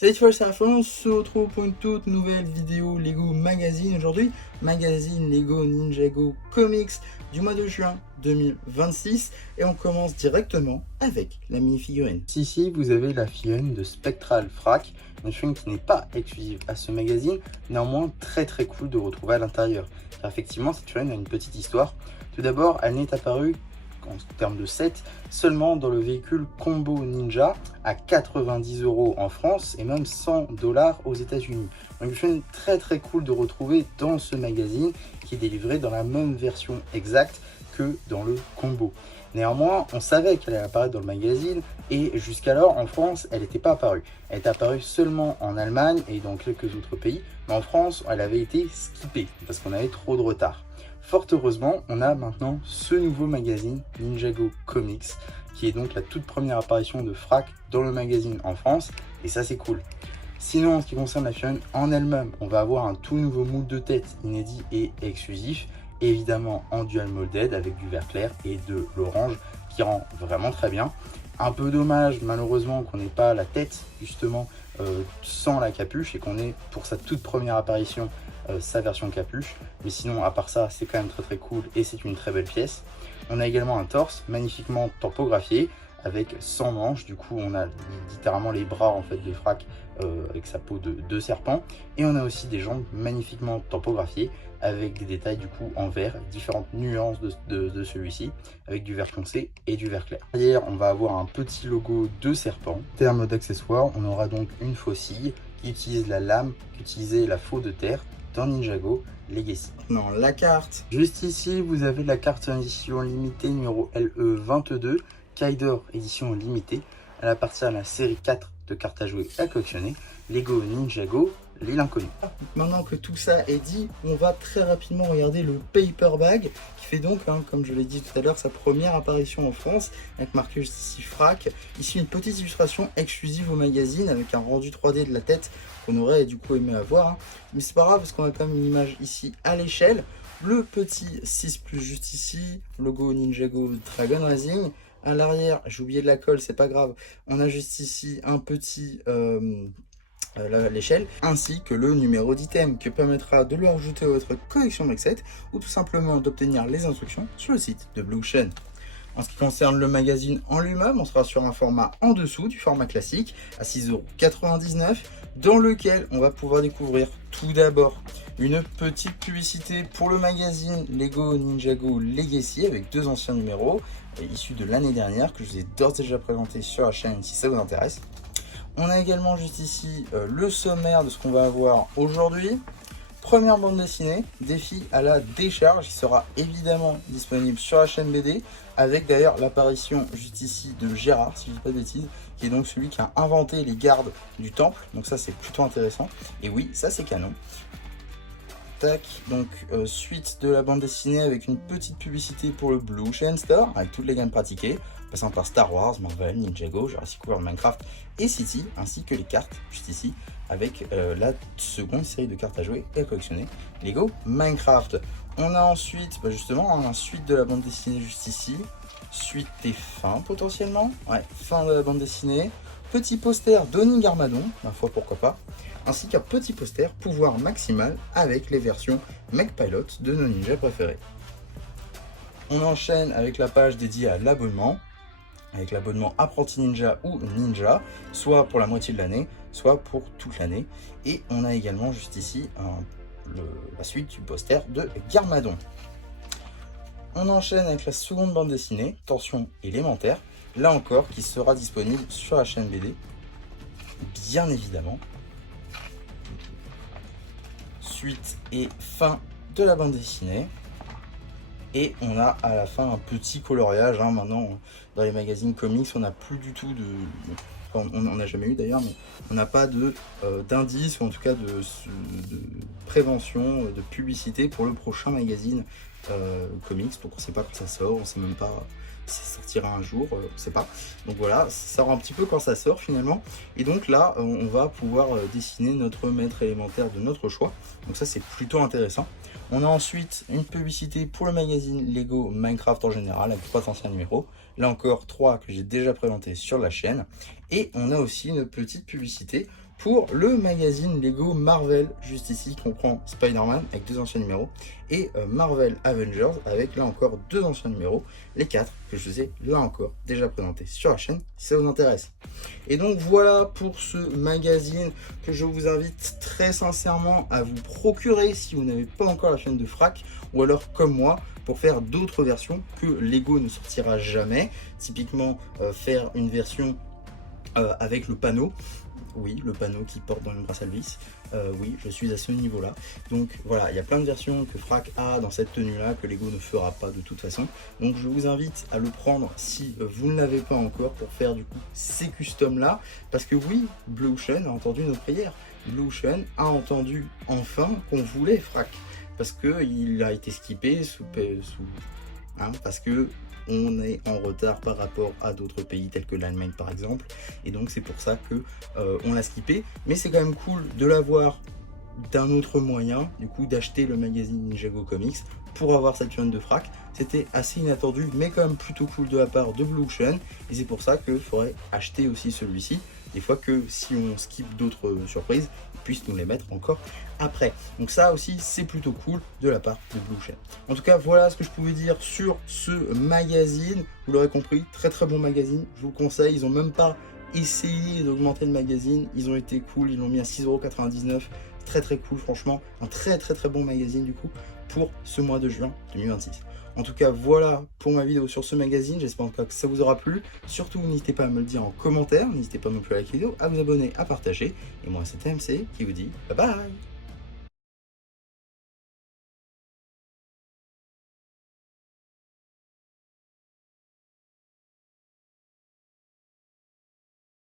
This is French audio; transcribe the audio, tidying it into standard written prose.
Salut tout le monde, c'est Raphaël, on se retrouve pour une toute nouvelle vidéo Lego Magazine. Aujourd'hui, magazine Lego Ninjago Comics du mois de juin 2026. Et on commence directement avec la mini-figurine. Ici, vous avez la figurine de Spectral Frac, une figurine qui n'est pas exclusive à ce magazine, néanmoins très cool de retrouver à l'intérieur. Car effectivement, cette figurine a une petite histoire. Tout d'abord, elle n'est apparue en termes de set seulement dans le véhicule Combo Ninja à 90 € en France et même 100 $ aux États-Unis. Donc, une très cool de retrouver dans ce magazine qui est délivré dans la même version exacte que dans le Combo. Néanmoins, on savait qu'elle allait apparaître dans le magazine et jusqu'alors en France, elle n'était pas apparue. Elle est apparue seulement en Allemagne et dans quelques autres pays, mais en France, elle avait été skippée parce qu'on avait trop de retard. Fort heureusement, on a maintenant ce nouveau magazine Ninjago Comics qui est donc la toute première apparition de Frac dans le magazine en France et ça c'est cool. Sinon, en ce qui concerne la figurine en elle-même, on va avoir un tout nouveau moule de tête inédit et exclusif, évidemment en dual molded avec du vert clair et de l'orange qui rend vraiment très bien. Un peu dommage malheureusement qu'on n'ait pas la tête justement sans la capuche et qu'on ait pour sa toute première apparition sa version capuche, mais sinon à part ça c'est quand même très cool et c'est une très belle pièce. On a également un torse magnifiquement tampographié avec 100 manches, du coup on a littéralement les bras en fait de Frac avec sa peau de serpent, et on a aussi des jambes magnifiquement tampographiées avec des détails du coup en vert, différentes nuances de celui-ci avec du vert foncé et du vert clair. Derrière on va avoir un petit logo de serpent. En termes d'accessoires, on aura donc une faucille qui utilise la lame qu'utilisait la faux de terre dans Ninjago Legacy. Non, la carte. Juste ici, vous avez la carte édition limitée numéro LE22, Kaidor édition limitée. Elle appartient à la série 4 de cartes à jouer et à collectionner, Lego Ninjago, l'île inconnue. Maintenant que tout ça est dit, on va très rapidement regarder le paper bag qui fait donc, comme je l'ai dit tout à l'heure, sa première apparition en France avec marqué juste ici Frac. Ici une petite illustration exclusive au magazine avec un rendu 3D de la tête qu'on aurait du coup aimé avoir. Mais c'est pas grave parce qu'on a quand même une image ici à l'échelle. Le petit 6 plus juste ici, logo Ninjago Dragon Rising. À l'arrière, j'ai oublié de la colle, c'est pas grave. On a juste ici un petit l'échelle, ainsi que le numéro d'item qui permettra de le rajouter à votre collection Brexit ou tout simplement d'obtenir les instructions sur le site de Blue Ocean. En ce qui concerne le magazine en lui-même, on sera sur un format en dessous du format classique à 6,99 € dans lequel on va pouvoir découvrir tout d'abord une petite publicité pour le magazine Lego Ninjago Legacy avec deux anciens numéros issus de l'année dernière que je vous ai d'ores et déjà présenté sur la chaîne si ça vous intéresse. On a également juste ici le sommaire de ce qu'on va avoir aujourd'hui. Première bande dessinée, défi à la décharge, qui sera évidemment disponible sur la chaîne BD, avec d'ailleurs l'apparition juste ici de Gérard, si je ne dis pas de bêtises, qui est donc celui qui a inventé les gardes du temple. Donc ça c'est plutôt intéressant. Et oui, ça c'est canon. Tac, donc suite de la bande dessinée avec une petite publicité pour le Blue Ocean Store, avec toutes les gammes pratiquées, passant par Star Wars, Marvel, Ninjago, Jurassic World, Minecraft et City, ainsi que les cartes, juste ici, avec la seconde série de cartes à jouer et à collectionner, Lego Minecraft. On a ensuite, justement, une suite de la bande dessinée juste ici, suite et fin potentiellement, ouais, fin de la bande dessinée, petit poster d'Oni Garmadon, ma foi pourquoi pas, ainsi qu'un petit poster pouvoir maximal avec les versions MechPilot de nos ninjas préférés. On enchaîne avec la page dédiée à l'abonnement, avec l'abonnement Apprenti Ninja ou Ninja, soit pour la moitié de l'année, soit pour toute l'année. Et on a également juste ici la suite du poster de Garmadon. On enchaîne avec la seconde bande dessinée, Tension élémentaire, là encore qui sera disponible sur la chaîne BD, bien évidemment. Suite et fin de la bande dessinée. Et on a à la fin un petit coloriage. Maintenant, dans les magazines comics, on n'a plus du tout de... Enfin, on n'en a jamais eu d'ailleurs, mais on n'a pas d'indice, ou en tout cas de prévention, de publicité pour le prochain magazine comics. Donc on ne sait pas quand ça sort, on ne sait même pas si ça sortira un jour, on ne sait pas. Donc voilà, ça sort un petit peu quand ça sort finalement. Et donc là, on va pouvoir dessiner notre maître élémentaire de notre choix. Donc ça, c'est plutôt intéressant. On a ensuite une publicité pour le magazine Lego Minecraft en général avec 3 anciens numéros. Là encore 3 que j'ai déjà présentés sur la chaîne. Et on a aussi une petite publicité pour le magazine Lego Marvel, juste ici, qui comprend Spider-Man avec 2 anciens numéros, et Marvel Avengers avec là encore 2 anciens numéros, les 4 que je vous ai là encore déjà présentés sur la chaîne si ça vous intéresse. Et donc voilà pour ce magazine que je vous invite très sincèrement à vous procurer si vous n'avez pas encore la chaîne de Frac, ou alors comme moi pour faire d'autres versions que Lego ne sortira jamais, typiquement faire une version avec le panneau. Oui, le panneau qui porte dans une brasse à vis. Oui, je suis à ce niveau-là. Donc voilà, il y a plein de versions que Frac a dans cette tenue-là, que Lego ne fera pas de toute façon. Donc je vous invite à le prendre si vous ne l'avez pas encore pour faire du coup ces customs-là. Parce que oui, Blue Ocean a entendu nos prières. Blue Ocean a entendu enfin qu'on voulait Frac. Parce qu'il a été skippé parce que on est en retard par rapport à d'autres pays tels que l'Allemagne par exemple, et donc c'est pour ça que on l'a skippé, mais c'est quand même cool de l'avoir d'un autre moyen, du coup d'acheter le magazine Ninjago Comics pour avoir cette chaîne de Frac. C'était assez inattendu mais quand même plutôt cool de la part de Blue Ocean, et c'est pour ça qu'il faudrait acheter aussi celui-ci, des fois que si on skip d'autres surprises, ils puissent nous les mettre encore après. Donc ça aussi c'est plutôt cool de la part de Blue Ocean. En tout cas voilà ce que je pouvais dire sur ce magazine. Vous l'aurez compris, très très bon magazine, je vous le conseille. Ils ont même pas essayé d'augmenter le magazine, ils ont été cool, ils l'ont mis à 6,99 €. Très très cool franchement, un très bon magazine du coup pour ce mois de juin 2026. En tout cas voilà pour ma vidéo sur ce magazine, j'espère en tout cas que ça vous aura plu. Surtout n'hésitez pas à me le dire en commentaire, n'hésitez pas non plus à liker la vidéo, à vous abonner, à partager. Et moi c'était MC qui vous dit bye bye.